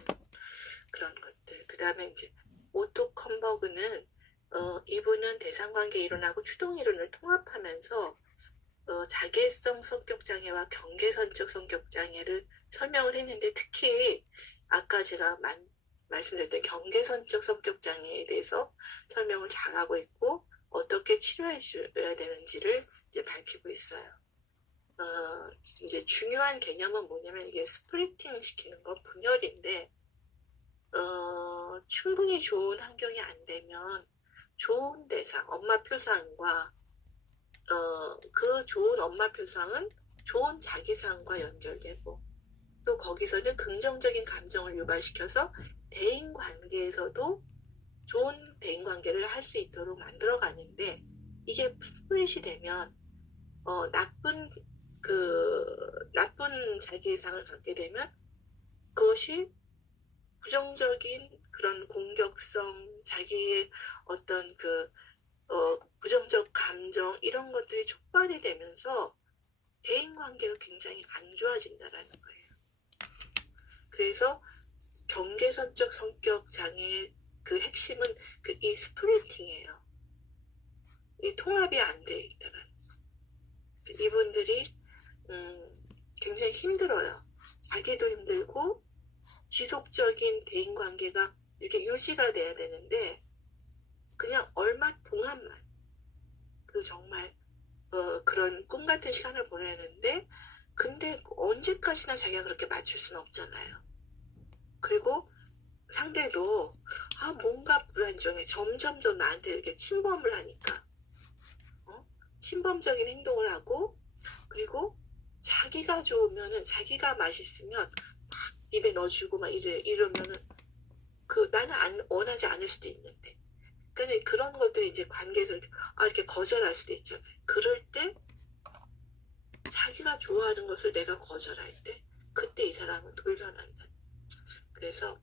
그런 것들. 그 다음에 이제 오토 컴버그는 이분은 대상관계 이론하고 추동 이론을 통합하면서 자개성 성격장애와 경계선적 성격장애를 설명을 했는데 특히 아까 제가 말씀드렸던 경계선적 성격장애에 대해서 설명을 잘하고 있고 어떻게 치료해 줘야 되는지를 이제 밝히고 있어요. 이제 중요한 개념은 뭐냐면 이게 스플리팅 시키는 거 분열인데 충분히 좋은 환경이 안 되면 좋은 대상, 엄마 표상과 그 좋은 엄마 표상은 좋은 자기상과 연결되고 또 거기서는 긍정적인 감정을 유발시켜서 대인관계에서도 좋은 대인관계를 할 수 있도록 만들어 가는데 이게 스플릿이 되면 나쁜 자기상을 갖게 되면 그것이 부정적인 그런 공격성, 자기의 어떤 부정적 감정 이런 것들이 촉발이 되면서 대인관계가 굉장히 안 좋아진다라는 거예요. 그래서 경계선적 성격 장애의 그 핵심은 이 스플리팅이에요. 이 통합이 안 돼 있다라는 거예요. 이분들이 굉장히 힘들어요. 자기도 힘들고 지속적인 대인관계가 이렇게 유지가 돼야 되는데 그냥 얼마 동안만 정말 그런 꿈 같은 시간을 보내는데 근데 언제까지나 자기가 그렇게 맞출 수는 없잖아요. 그리고 상대도 뭔가 불안정해. 점점 더 나한테 이렇게 침범을 하니까 침범적인 행동을 하고 그리고 자기가 좋으면은 자기가 맛있으면 입에 넣어주고 막 이러면은 나는 원하지 않을 수도 있는데 그러니까 그런 것들이 이제 관계에서 이렇게 거절할 수도 있잖아요. 그럴 때 자기가 좋아하는 것을 내가 거절할 때 그때 이 사람은 돌변한다. 그래서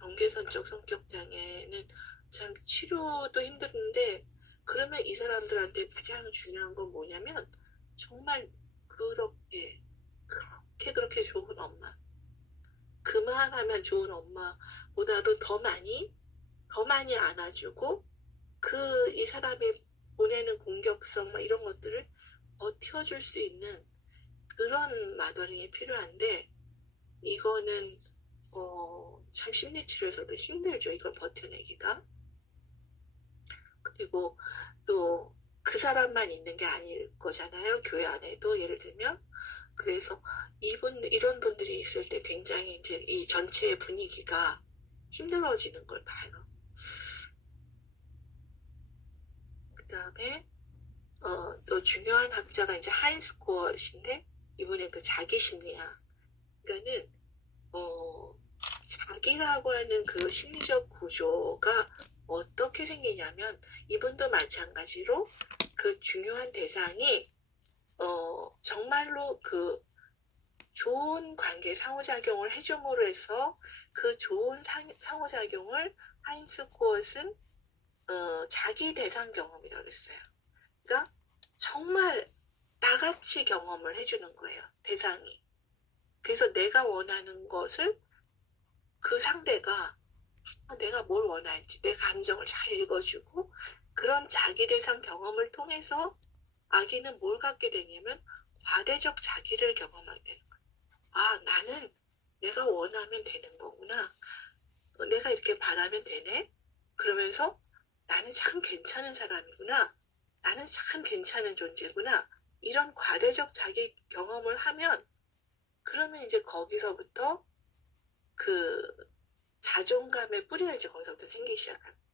경계선적 성격장애는 참 치료도 힘든데 그러면 이 사람들한테 가장 중요한 건 뭐냐면 정말 그렇게 좋은 엄마 그만하면 좋은 엄마보다도 더 많이 안아주고 이 사람이 보내는 공격성 막 이런 것들을 버텨줄 수 있는 그런 마더링이 필요한데 이거는 참 심리치료에서도 힘들죠. 이걸 버텨내기가. 그리고 또 그 사람만 있는 게 아닐 거잖아요. 교회 안에도 예를 들면 그래서 이런 분들이 있을 때 굉장히 이제 이 전체의 분위기가 힘들어지는 걸 봐요. 그 다음에 또 중요한 학자가 이제 하인스 코어신데 이분의 그 자기 심리학. 그러니까는 자기라고 하는 그 심리적 구조가 어떻게 생기냐면 이분도 마찬가지로 그 중요한 대상이 정말로 그 좋은 관계 상호작용을 해줌으로 해서 그 좋은 상호작용을 하인스 코엇은 자기 대상 경험이라고 그랬어요. 그러니까 정말 나같이 경험을 해주는 거예요. 대상이. 그래서 내가 원하는 것을 그 상대가 내가 뭘 원할지 내 감정을 잘 읽어주고 그런 자기 대상 경험을 통해서 아기는 뭘 갖게 되냐면 과대적 자기를 경험하게 되는 거예요. 나는 내가 원하면 되는 거구나. 내가 이렇게 바라면 되네. 그러면서 나는 참 괜찮은 사람이구나. 나는 참 괜찮은 존재구나. 이런 과대적 자기 경험을 하면 그러면 이제 거기서부터 그 자존감의 뿌리가 이제 거기서부터 생기기 시작합니다.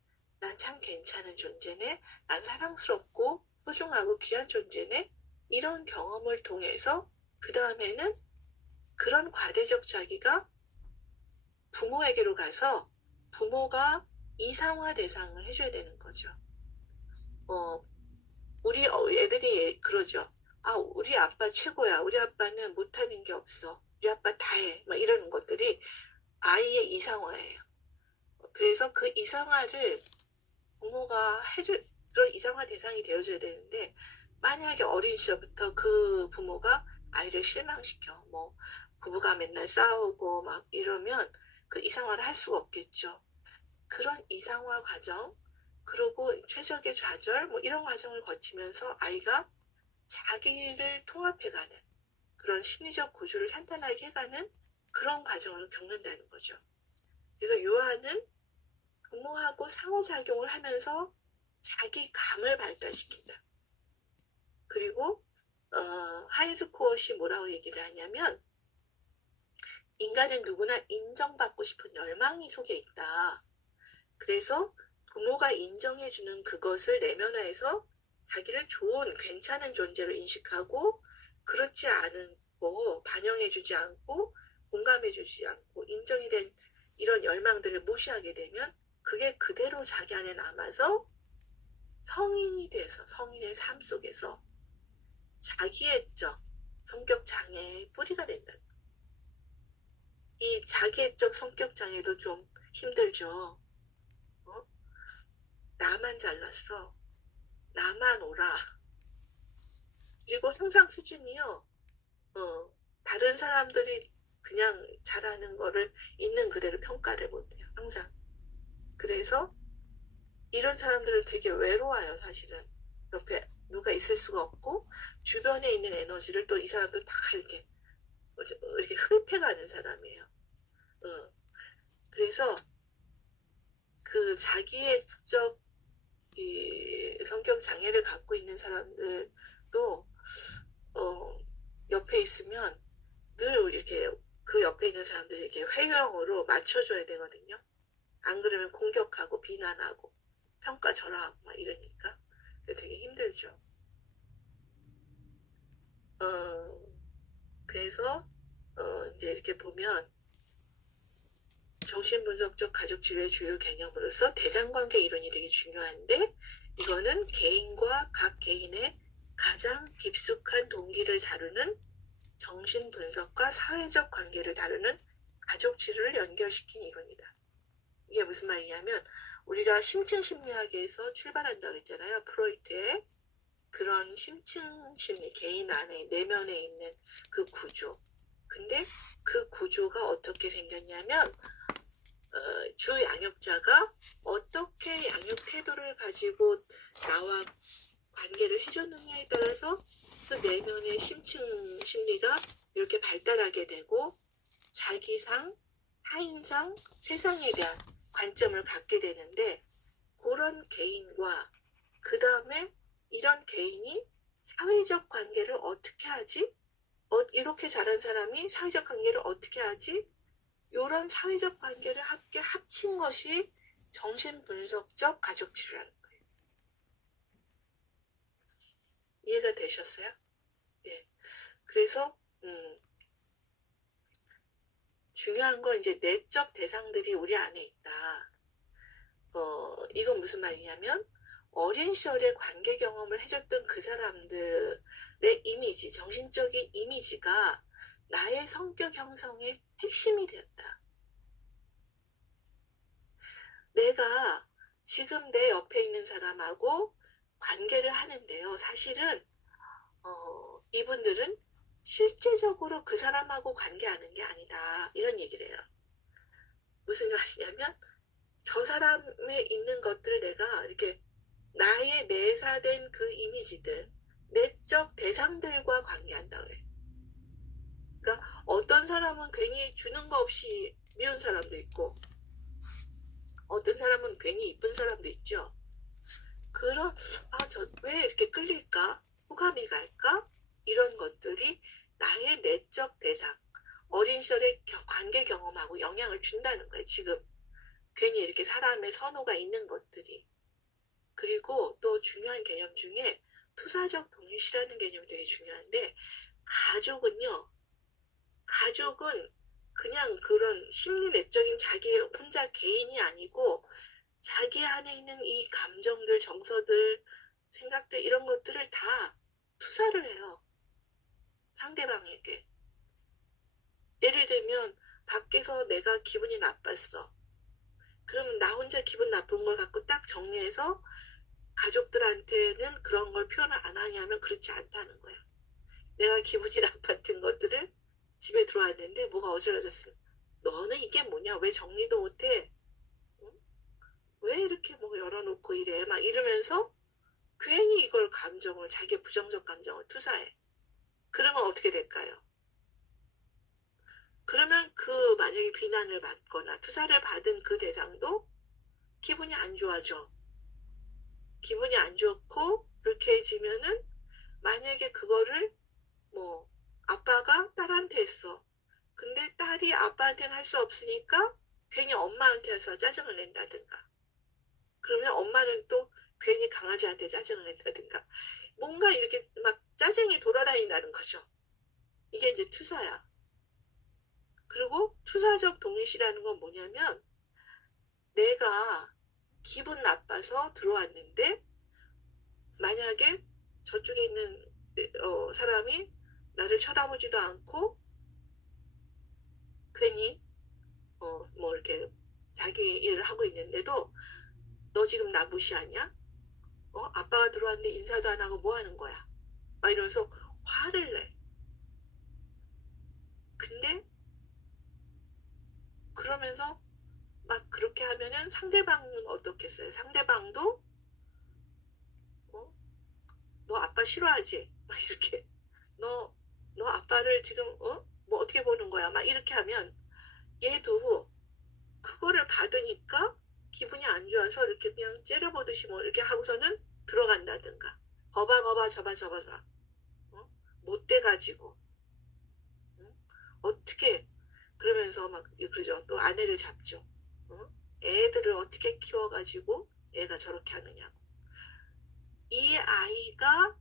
난 참 괜찮은 존재네. 난 사랑스럽고 소중하고 귀한 존재네. 이런 경험을 통해서 그 다음에는 그런 과대적 자기가 부모에게로 가서 부모가 이상화 대상을 해줘야 되는 거죠. 우리 애들이 그러죠. 아, 우리 아빠 최고야. 우리 아빠는 못하는 게 없어. 우리 아빠 다 해. 막 이러는 것들이 아이의 이상화예요. 그래서 그 이상화를 부모가 그런 이상화 대상이 되어줘야 되는데, 만약에 어린 시절부터 그 부모가 아이를 실망시켜, 뭐, 부부가 맨날 싸우고 막 이러면 그 이상화를 할 수가 없겠죠. 그런 이상화 과정, 그리고 최적의 좌절, 뭐 이런 과정을 거치면서 아이가 자기를 통합해가는 그런 심리적 구조를 탄탄하게 해가는 그런 과정을 겪는다는 거죠. 그래서 유아는 부모하고 상호작용을 하면서 자기 감을 발달시킨다. 그리고 하인즈 코엇이 뭐라고 얘기를 하냐면, 인간은 누구나 인정받고 싶은 열망이 속에 있다. 그래서 부모가 인정해주는 그것을 내면화해서 자기를 좋은, 괜찮은 존재로 인식하고, 그렇지 않고 반영해주지 않고 공감해주지 않고 인정이 된 이런 열망들을 무시하게 되면 그게 그대로 자기 안에 남아서 성인이 돼서 성인의 삶 속에서 자기애적 성격 장애의 뿌리가 된다. 이 자기애적 성격 장애도 좀 힘들죠. 나만 잘났어. 나만 오라. 그리고 항상 수준이요. 다른 사람들이 그냥 잘하는 거를 있는 그대로 평가를 못해요. 항상. 그래서 이런 사람들은 되게 외로워요. 사실은. 옆에 누가 있을 수가 없고 주변에 있는 에너지를 또 이 사람도 다 이렇게 흡입해가는 사람이에요. 그래서 그 자기의 적 이 성격 장애를 갖고 있는 사람들도 옆에 있으면 늘 이렇게 그 옆에 있는 사람들이 이렇게 회유형으로 맞춰줘야 되거든요. 안 그러면 공격하고 비난하고 평가절하하고 막 이러니까 되게 힘들죠. 그래서 이제 이렇게 보면 정신분석적 가족치료의 주요 개념으로서 대상관계 이론이 되게 중요한데, 이거는 개인과 각 개인의 가장 깊숙한 동기를 다루는 정신분석과 사회적 관계를 다루는 가족치료를 연결시킨 이론이다. 이게 무슨 말이냐면, 우리가 심층심리학에서 출발한다고 했잖아요. 프로이트의 그런 심층심리, 개인 안에 내면에 있는 그 구조. 근데 그 구조가 어떻게 생겼냐면, 주 양육자가 어떻게 양육 태도를 가지고 나와 관계를 해줬느냐에 따라서 그 내면의 심층 심리가 이렇게 발달하게 되고, 자기상, 타인상, 세상에 대한 관점을 갖게 되는데, 그런 개인과 그 다음에 이런 개인이 사회적 관계를 어떻게 하지? 이렇게 자란 사람이 사회적 관계를 어떻게 하지? 이런 사회적 관계를 함께 합친 것이 정신분석적 가족치료라는 거예요. 이해가 되셨어요? 예. 그래서 중요한 건 이제 내적 대상들이 우리 안에 있다. 이건 무슨 말이냐면, 어린 시절에 관계 경험을 해줬던 그 사람들의 이미지, 정신적인 이미지가 나의 성격 형성의 핵심이 되었다. 내가 지금 내 옆에 있는 사람하고 관계를 하는데요. 사실은 이분들은 실제적으로 그 사람하고 관계하는 게 아니다. 이런 얘기를 해요. 무슨 말이냐면, 저 사람에 있는 것들을 내가 이렇게 나의 내사된 그 이미지들, 내적 대상들과 관계한다 그래. 그러니까 어떤 사람은 괜히 주는 거 없이 미운 사람도 있고, 어떤 사람은 괜히 이쁜 사람도 있죠. 저 왜 이렇게 끌릴까? 호감이 갈까? 이런 것들이 나의 내적 대상, 어린 시절의 관계 경험하고 영향을 준다는 거예요. 지금 괜히 이렇게 사람의 선호가 있는 것들이. 그리고 또 중요한 개념 중에 투사적 동일시라는 개념이 되게 중요한데, 가족은 그냥 그런 심리 내적인 자기 혼자 개인이 아니고 자기 안에 있는 이 감정들, 정서들, 생각들 이런 것들을 다 투사를 해요. 상대방에게. 예를 들면 밖에서 내가 기분이 나빴어. 그러면 나 혼자 기분 나쁜 걸 갖고 딱 정리해서 가족들한테는 그런 걸 표현을 안 하냐면 그렇지 않다는 거예요. 내가 기분이 나빴던 것들을 집에 들어왔는데 뭐가 어지러졌으면 너는 이게 뭐냐? 왜 정리도 못해? 응? 왜 이렇게 뭐 열어놓고 이래? 막 이러면서 괜히 이걸 자기의 부정적 감정을 투사해. 그러면 어떻게 될까요? 그러면 만약에 비난을 받거나 투사를 받은 그 대상도 기분이 안 좋아져. 기분이 안 좋고 불쾌해지면은 만약에 그거를 뭐 아빠가 딸한테 했어. 근데 딸이 아빠한테는 할 수 없으니까 괜히 엄마한테 해서 짜증을 낸다든가. 그러면 엄마는 또 괜히 강아지한테 짜증을 낸다든가. 뭔가 이렇게 막 짜증이 돌아다닌다는 거죠. 이게 이제 투사야. 그리고 투사적 동일시라는 건 뭐냐면 내가 기분 나빠서 들어왔는데 만약에 저쪽에 있는 사람이 나를 쳐다보지도 않고 괜히 뭐 이렇게 자기 일을 하고 있는데도 너 지금 나 무시하냐? 아빠가 들어왔는데 인사도 안 하고 뭐 하는 거야? 막 이러면서 화를 내. 근데 그러면서 막 그렇게 하면은 상대방은 어떻겠어요? 상대방도 너 아빠 싫어하지? 막 이렇게 너 아빠를 지금 뭐 어떻게 보는 거야? 막 이렇게 하면 얘도 그거를 받으니까 기분이 안 좋아서 이렇게 그냥 째려보듯이 뭐 이렇게 하고서는 들어간다든가 거봐 저봐 못 돼가지고 어떻게 그러면서 막 그러죠. 또 아내를 잡죠. 애들을 어떻게 키워가지고 애가 저렇게 하느냐고. 이 아이가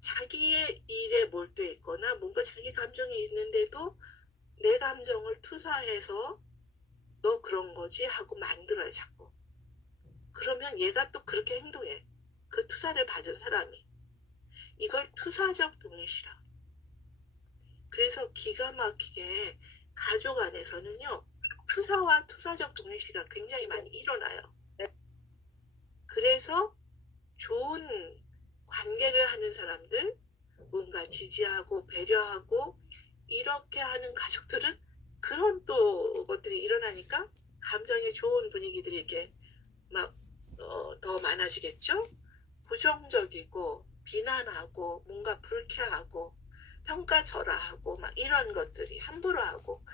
자기의 일에 몰두해 있거나 뭔가 자기 감정이 있는데도 내 감정을 투사해서 너 그런 거지 하고 만들어요 자꾸. 그러면 얘가 또 그렇게 행동해. 그 투사를 받은 사람이. 이걸 투사적 동일시라. 그래서 기가 막히게 가족 안에서는요. 투사와 투사적 동일시가 굉장히 많이 일어나요. 그래서 좋은 관계를 하는 사람들, 뭔가 지지하고 배려하고 이렇게 하는 가족들은 그런 또 것들이 일어나니까 감정이 좋은 분위기들이 이렇게 막 더 많아지겠죠? 부정적이고 비난하고 뭔가 불쾌하고 평가절하하고 막 이런 것들이 함부로 하고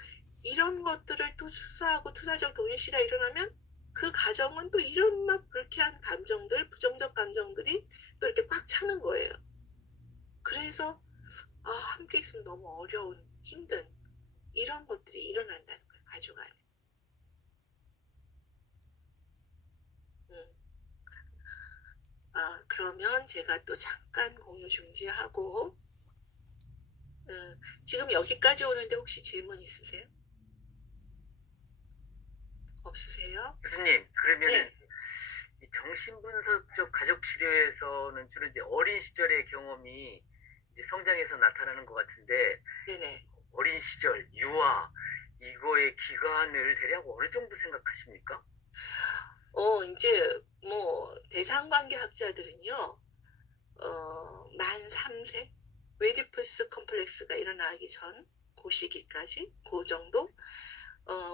이런 것들을 또 투사하고 투사적 동일시가 일어나면 그 가정은 또 이런 막 불쾌한 감정들, 부정적 감정들이 또 이렇게 꽉 차는 거예요. 그래서 함께 있으면 너무 어려운, 힘든 이런 것들이 일어난다는 거예요. 가족 안에. 그러면 제가 또 잠깐 공유 중지하고 지금 여기까지 오는데 혹시 질문 있으세요? 없으세요? 교수님, 그러면은 네. 이 정신분석적 가족 치료에서는 주로 이제 어린 시절의 경험이 이제 성장해서 나타나는 것 같은데, 네네. 어린 시절, 유아, 이거의 기간을 대략 어느 정도 생각하십니까? 이제 뭐 대상관계 학자들은요, 만 3세 웨디푸스 컴플렉스가 일어나기 전 그 시기까지 그 정도.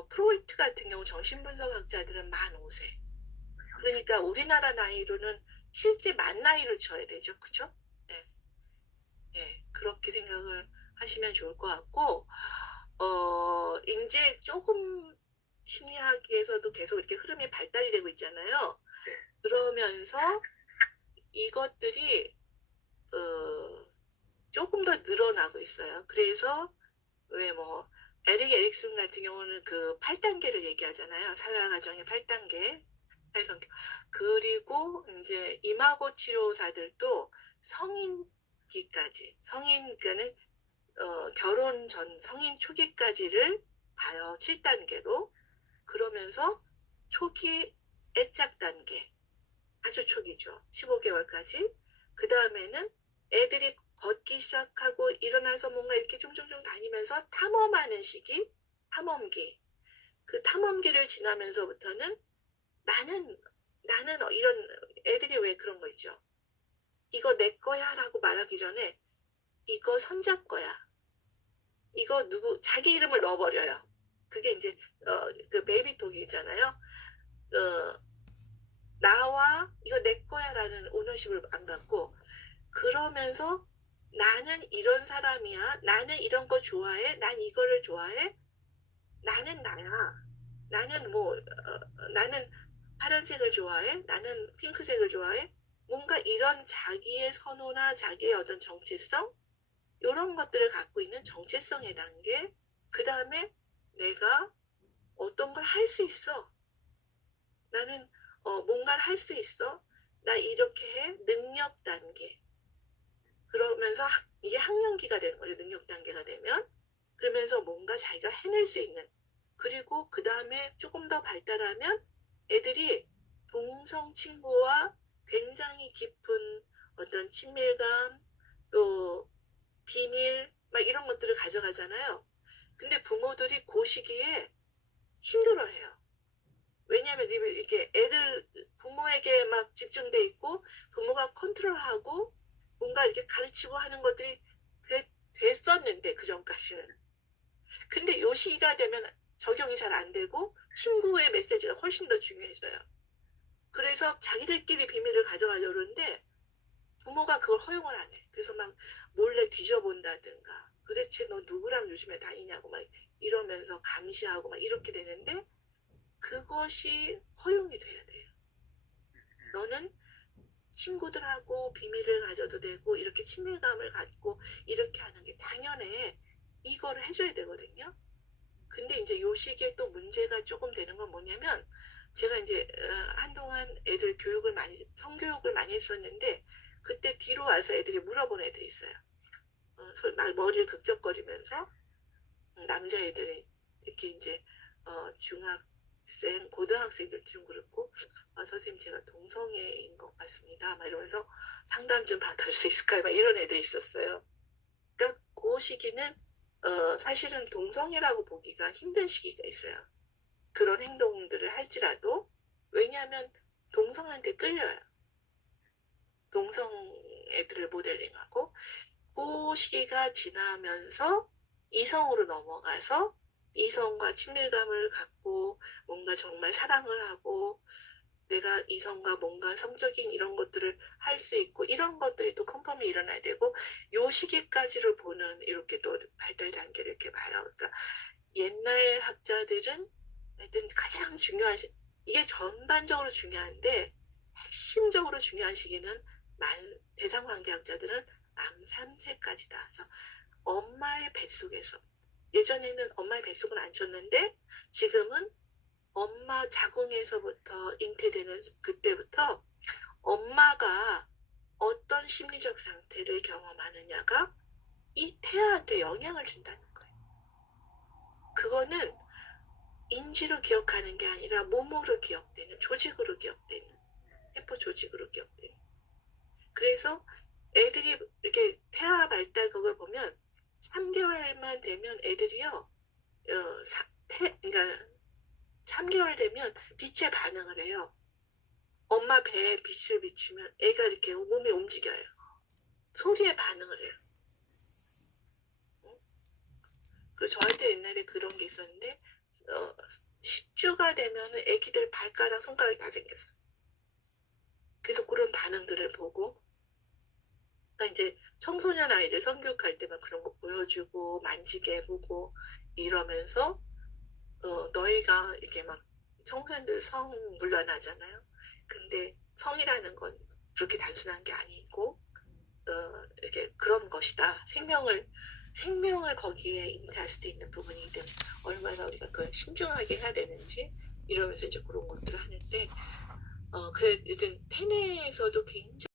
프로이트 같은 경우 정신분석학자들은 만 5세. 그러니까 우리나라 나이로는 실제 만 나이를 쳐야 되죠, 그렇죠? 네. 네, 그렇게 생각을 하시면 좋을 것 같고, 이제 조금 심리학에서도 계속 이렇게 흐름이 발달이 되고 있잖아요. 그러면서 이것들이 조금 더 늘어나고 있어요. 그래서 왜 뭐 에릭 에릭슨 같은 경우는 그 8단계를 얘기하잖아요. 사회과정의 8단계. 사회성격. 그리고 이제 이마고 치료사들도 성인기까지, 그러니까는 결혼 전 성인 초기까지를 봐요. 7단계로. 그러면서 초기 애착 단계, 아주 초기죠. 15개월까지. 그 다음에는 애들이 걷기 시작하고 일어나서 뭔가 이렇게 쫑쫑쫑 다니면서 탐험하는 시기, 탐험기. 그 탐험기를 지나면서부터는 나는 이런 애들이 왜 그런 거 있죠. 이거 내 거야 라고 말하기 전에 이거 손잡 거야. 이거 자기 이름을 넣어버려요. 그게 이제 그 베이비톡이 있잖아요. 나와 이거 내 거야 라는 오너십을 안 갖고, 그러면서 나는 이런 사람이야. 나는 이런 거 좋아해. 난 이거를 좋아해. 나는 나야. 나는 나는 파란색을 좋아해. 나는 핑크색을 좋아해. 뭔가 이런 자기의 선호나 자기의 어떤 정체성, 이런 것들을 갖고 있는 정체성의 단계. 그 다음에 내가 어떤 걸 할 수 있어. 나는 뭔가를 할 수 있어. 나 이렇게 해. 능력 단계. 그러면서 이게 학령기가 되는 거죠. 능력 단계가 되면. 그러면서 뭔가 자기가 해낼 수 있는. 그리고 그 다음에 조금 더 발달하면 애들이 동성 친구와 굉장히 깊은 어떤 친밀감, 또 비밀, 막 이런 것들을 가져가잖아요. 근데 부모들이 그 시기에 힘들어해요. 왜냐하면 이렇게 애들 부모에게 막 집중돼 있고 부모가 컨트롤하고 뭔가 이렇게 가르치고 하는 것들이 됐었는데, 그 전까지는. 근데 요 시기가 되면 적용이 잘 안 되고 친구의 메시지가 훨씬 더 중요해져요. 그래서 자기들끼리 비밀을 가져가려고 그러는데 부모가 그걸 허용을 안 해. 그래서 막 몰래 뒤져본다든가, 도대체 너 누구랑 요즘에 다니냐고 막 이러면서 감시하고 막 이렇게 되는데, 그것이 허용이 돼야 돼요. 너는 친구들하고 비밀을 가져도 되고 이렇게 친밀감을 갖고 이렇게 하는 게 당연해. 이거를 해줘야 되거든요. 근데 이제 요 시기에 또 문제가 조금 되는 건 뭐냐면, 제가 이제 한동안 애들 성교육을 많이 했었는데, 그때 뒤로 와서 애들이 물어본 애들이 있어요. 막 머리를 극적거리면서, 남자애들이 특히 이제 중학생, 고등학생들 좀 그렇고, 선생님 제가 동성애인 것 같습니다. 막 이러면서 상담 좀 받을 수 있을까요? 막 이런 애들이 있었어요. 그러니까 그 시기는 사실은 동성애라고 보기가 힘든 시기가 있어요. 그런 행동들을 할지라도. 왜냐하면 동성한테 끌려요. 동성 애들을 모델링하고. 그 시기가 지나면서 이성으로 넘어가서 이성과 친밀감을 갖고 뭔가 정말 사랑을 하고 내가 이성과 뭔가 성적인 이런 것들을 할 수 있고, 이런 것들이 또 컨펌이 일어나야 되고, 요 시기까지를 보는 이렇게 또 발달 단계를 이렇게 말하고. 그러니까 옛날 학자들은 하여튼 가장 중요한 이게 전반적으로 중요한데 핵심적으로 중요한 시기는 대상관계학자들은 만 3세까지다. 그래서 엄마의 뱃속에서, 예전에는 엄마의 뱃속은 안 쳤는데 지금은 엄마 자궁에서부터 잉태되는 그때부터 엄마가 어떤 심리적 상태를 경험하느냐가 이 태아한테 영향을 준다는 거예요. 그거는 인지로 기억하는 게 아니라 몸으로 기억되는, 조직으로 기억되는, 세포 조직으로 기억되는. 그래서 애들이 이렇게 태아 발달 그걸 보면 3개월만 되면 애들이요, 그러니까 3개월 되면 빛에 반응을 해요. 엄마 배에 빛을 비추면 애가 이렇게 몸이 움직여요. 소리에 반응을 해요. 그 저한테 옛날에 그런 게 있었는데 10주가 되면 애기들 발가락, 손가락이 다 생겼어. 그래서 그런 반응들을 보고, 그러니까 이제 청소년 아이들 성교육할 때만 그런 거 보여주고 만지게 해보고 이러면서 너희가 이렇게 막 청소년들 성 물러나잖아요. 근데 성이라는 건 그렇게 단순한 게 아니고 이렇게 그런 것이다. 생명을 거기에 잉태할 수도 있는 부분이기 때문에 얼마나 우리가 그걸 신중하게 해야 되는지 이러면서 이제 그런 것들을 하는데 그래 일단 테네에서도 굉장히